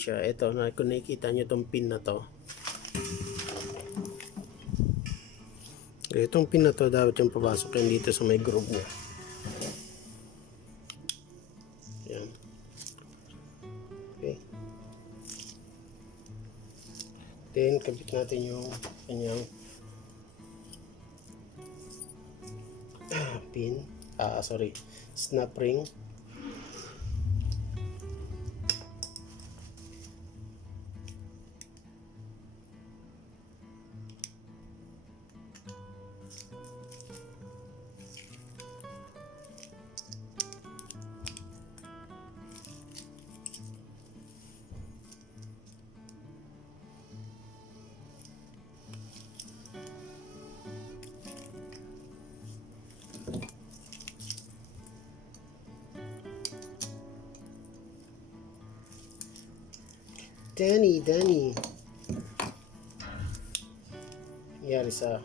siya. Ito, kung nakikita nyo itong pin na to. Itong pin na to, dapat yung papasok yan dito sa may groove niya. Yan. Okay. Then, kabit natin yung kanyang pin. Snap ring. Danny. Nangyari sa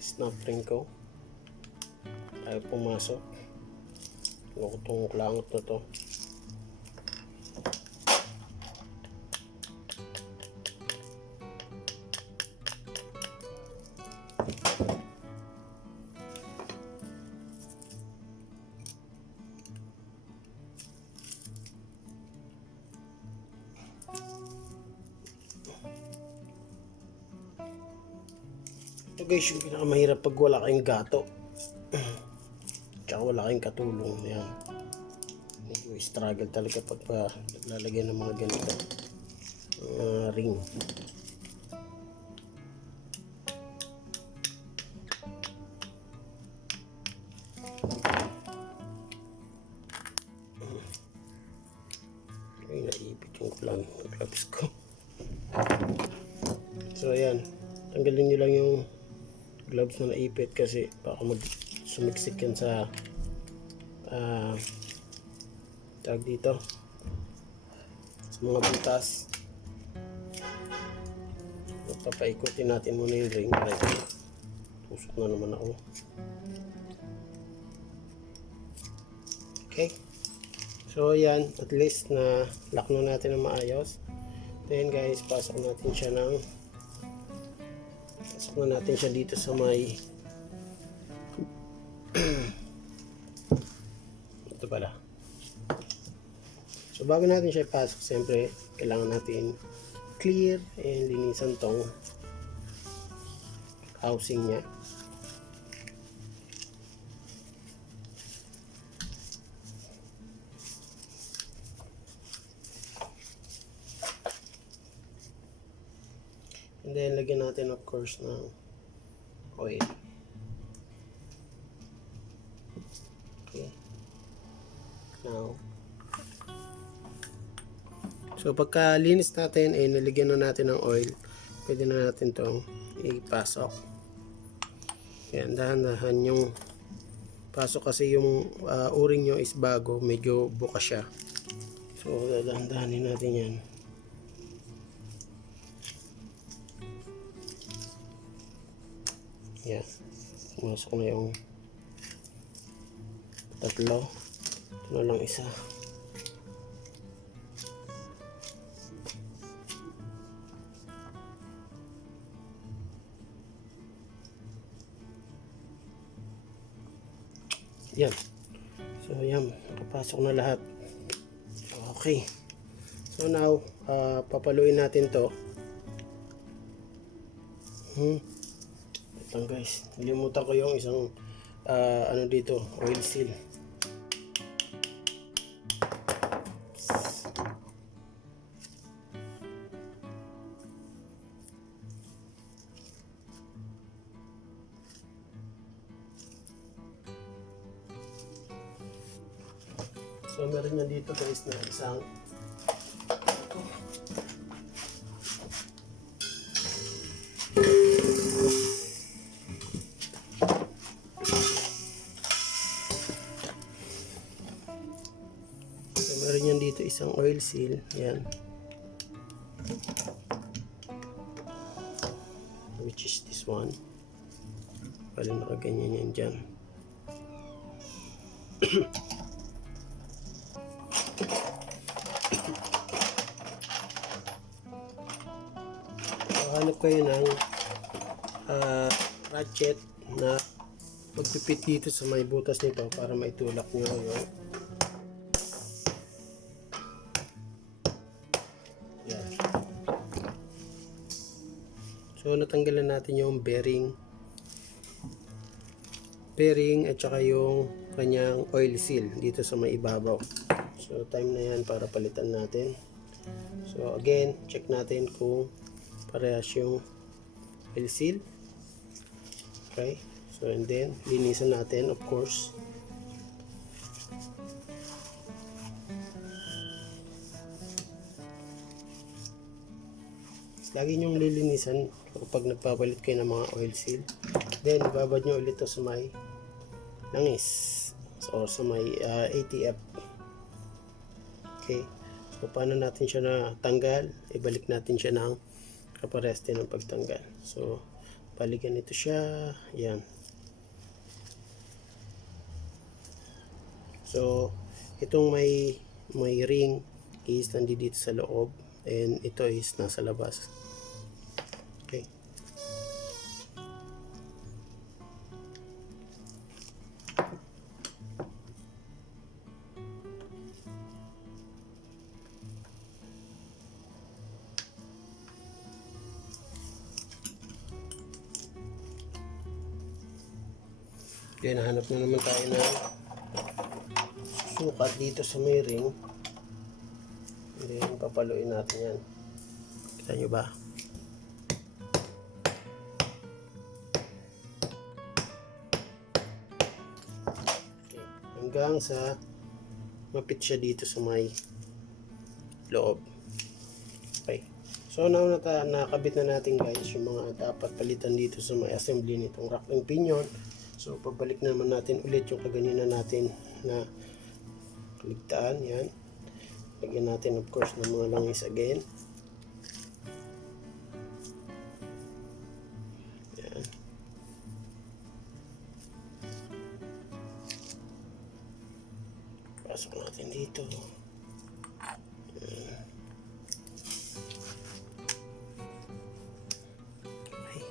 snap ring ko. Ayaw pumasok. Itong klangot na to. Ito guys, yung pinakamahirap pag wala kayong gato tsaka wala kayong katulong. Yan, medyo struggle talaga pag naglalagay ng mga ganito ring. Ay, naipit yung gloves ko. So ayan, tanggalin nyo lang yung gloves na naipit kasi baka sumiksik yan sa tag dito sa mga butas. Papaikutin natin muna yung ring. Tusok na naman ako. Okay, so yan, at least na lock na natin ng maayos. Then guys, pasok natin siya dito sa may ito pala. So bago natin siya ipasok, siyempre kailangan natin clear and linisan tong housing niya. And then lagyan natin of course ng oil. Okay. Now, so pagka linis natin, nalagyan na natin ng oil, pwede na natin itong ipasok. Yan, dahan-dahan yung pasok kasi yung o-ring nyo is bago, medyo buka siya. So dahan-dahanin natin yan. Yan, pumasok na yung tatlo. Ito na lang isa. Yan. So yan, nakapasok na lahat. Okay. So now, papaluin natin to. Ito guys, nilimutan ko yung isang ano dito, oil seal. So meron yan dito guys na isang meron yan dito isang oil seal. Yan, which is this one. Bali nakaganyan yan dyan. maghanap kayo ng ratchet na magpipit dito sa may butas nito para maitulak nyo yung yan. So natanggalan natin yung bearing at saka yung kanyang oil seal dito sa may ibabaw. So time na yan para palitan natin. So again, check natin kung parehas yung oil seal. Okay, so and then linisan natin, of course. Lagi nyong lilinisan kapag nagpapalit kayo ng mga oil seal. Then ibabad nyo ulit ito sa may langis or sa may ATF. Okay, so paano natin siya natanggal? Ibalik natin siya ng kaparehas din ng pagtanggal. So balikan ito siya, yan. So itong may ring is nandito sa loob and ito is nasa labas. Okay. Then hanap na naman tayo ng sukat dito sa may ring. And then papaluin natin yan. Kita nyo ba? Okay. Hanggang sa mapit siya dito sa may loob. Okay. So now nakabit na natin guys yung mga dapat palitan dito sa may assembly nitong rock and pinion. So pabalik naman natin ulit yung kaganina natin na kaligtaan. Yan. Lagyan natin of course ng mga langis again. Yan. Pasok natin dito. Yan. Okay.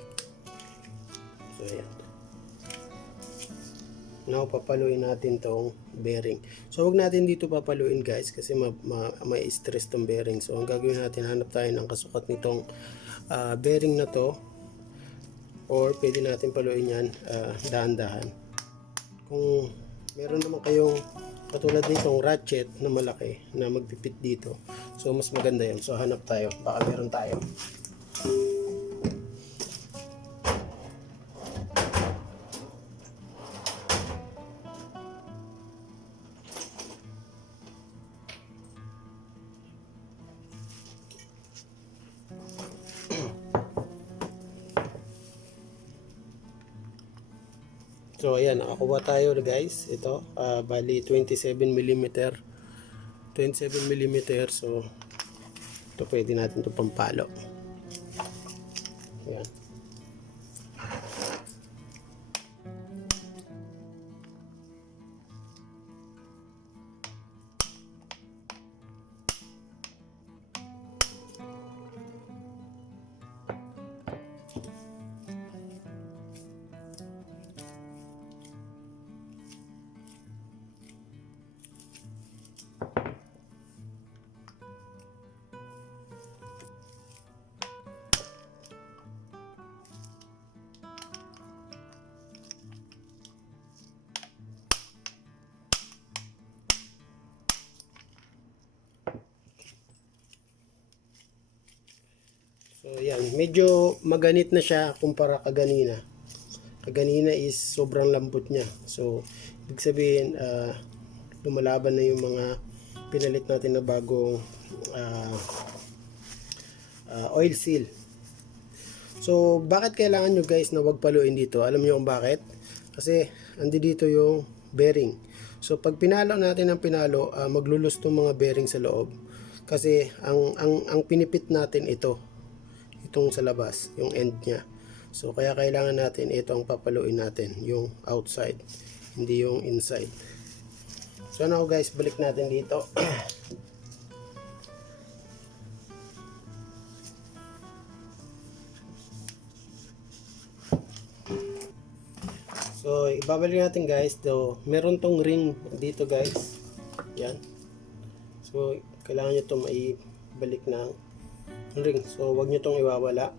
So yan. Now papaluin natin tong bearing. So wag natin dito papaluin guys kasi may stress tong bearing. So ang gagawin natin, hanap tayo ng kasukat nitong bearing na to, or pwede natin paluin yan dahan-dahan. Kung meron naman kayong katulad nitong ratchet na malaki na magpipit dito, so mas maganda yun. So hanap tayo, baka meron tayo. So ayan, nakakuha tayo guys. Ito, bali 27mm. 27mm. So ito pwede natin ito pampalo. Ayan. So yan, medyo maganit na siya kumpara kaganina. Kaganina is sobrang lambot niya. So ibig sabihin lumalaban na yung mga pinalit natin na bagong oil seal. So bakit kailangan nyo guys na wag paluin dito? Alam nyo kung bakit? Kasi andi dito yung bearing. So pag pinalo natin ng pinalo, maglulus tong mga bearing sa loob. Kasi ang pinipit natin itong sa labas, yung end niya. So kaya kailangan natin ito ang papaluin natin, yung outside, hindi yung inside. So now guys, balik natin dito. babalik natin guys, meron tong ring dito guys. Yan. So, kailangan nyo itong maibalik ng ring. So, wag nyo itong iwawala.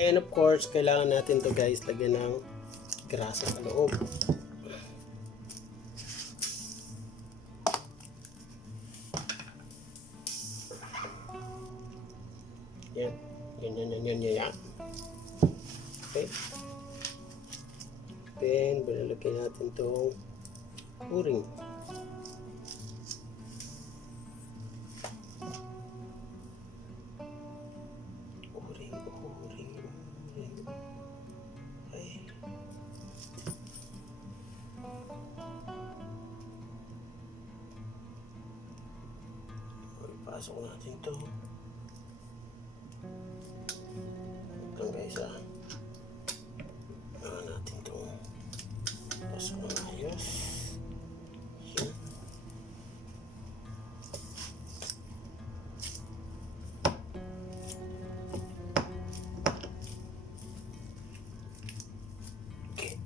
And of course, kailangan natin to guys lagyan ng grasa sa loob. Yan. Yan. Okay. Then, balalagyan natin itong o-ring. Pasok natin to hanggang guys natin to pasok ng ayos. Yan. Okay.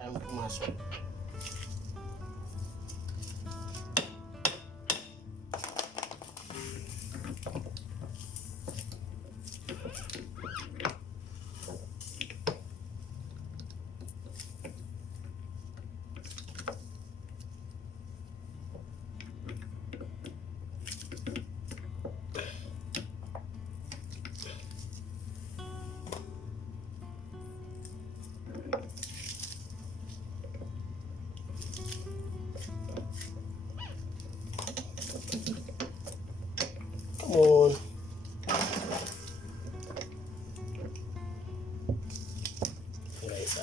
Ayaw pumasok. Come on. Guys,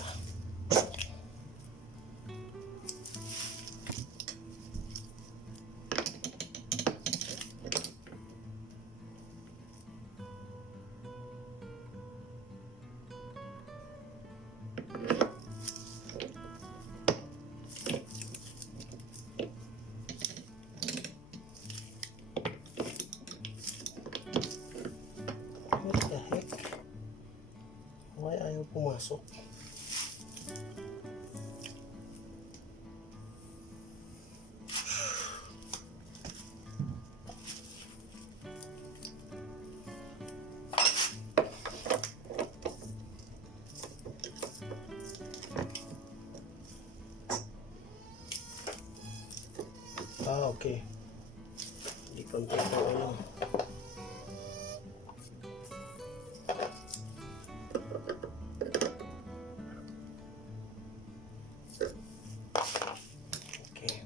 what the heck? Why ayaw pumasok? Okay. Hindi complete ang ano. Okay.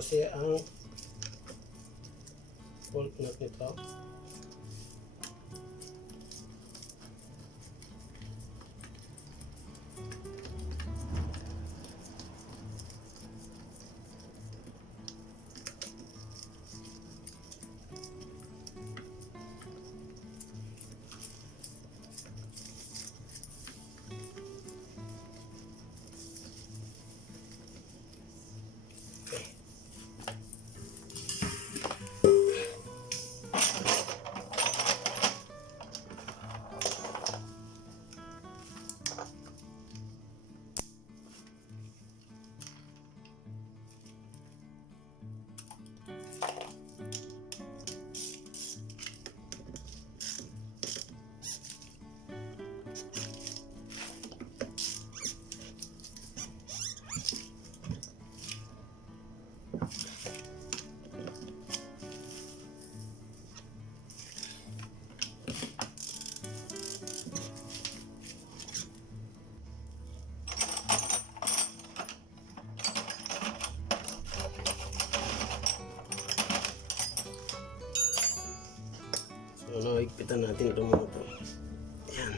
12 ang bolt nut nito. So, higpitan natin ito mga to. Yan.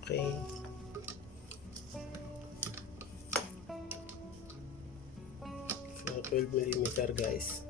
Okay. So, 12mm guys.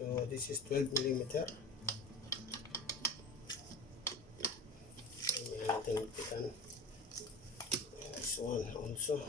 So this is 12mm. Ayan natin higpitan. This one also.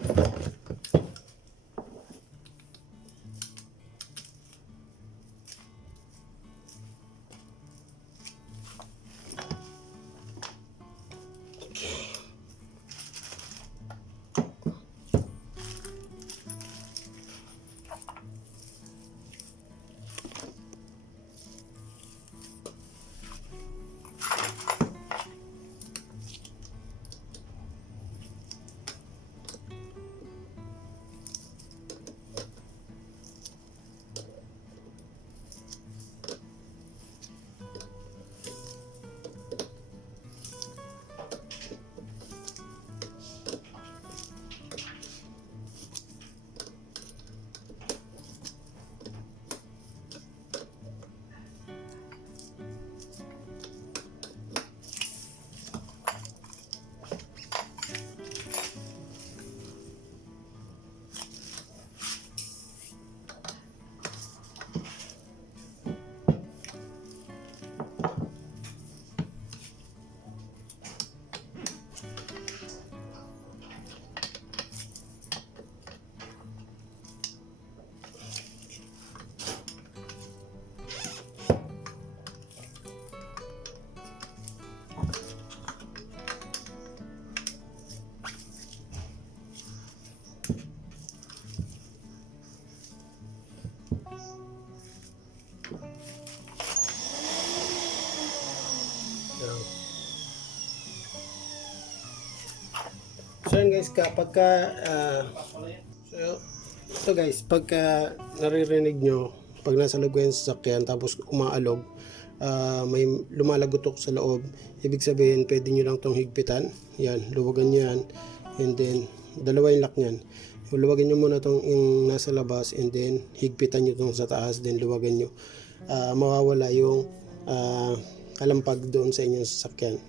So yun guys, kapag so guys, pagka naririnig nyo, pag nasa loob kayo sa sasakyan tapos umaalog, may lumalagotok sa loob, ibig sabihin pwede nyo lang tong higpitan. Yan, luwagan nyo yan. and then dalawa yung lock nyan. Luwagin nyo muna itong yung nasa labas, and then higpitan nyo itong sa taas, then luwagin nyo. Mawawala yung kalampag doon sa inyong sasakyan.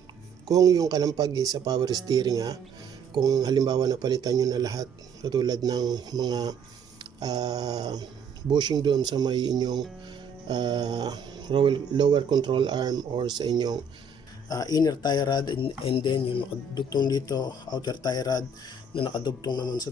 Kung yung kalampag is sa power steering kung halimbawa napalitan nyo na lahat, katulad ng mga bushing doon sa may inyong lower control arm or sa inyong inner tie rod, and then yung nakadugtong dito outer tie rod na nakadugtong naman sa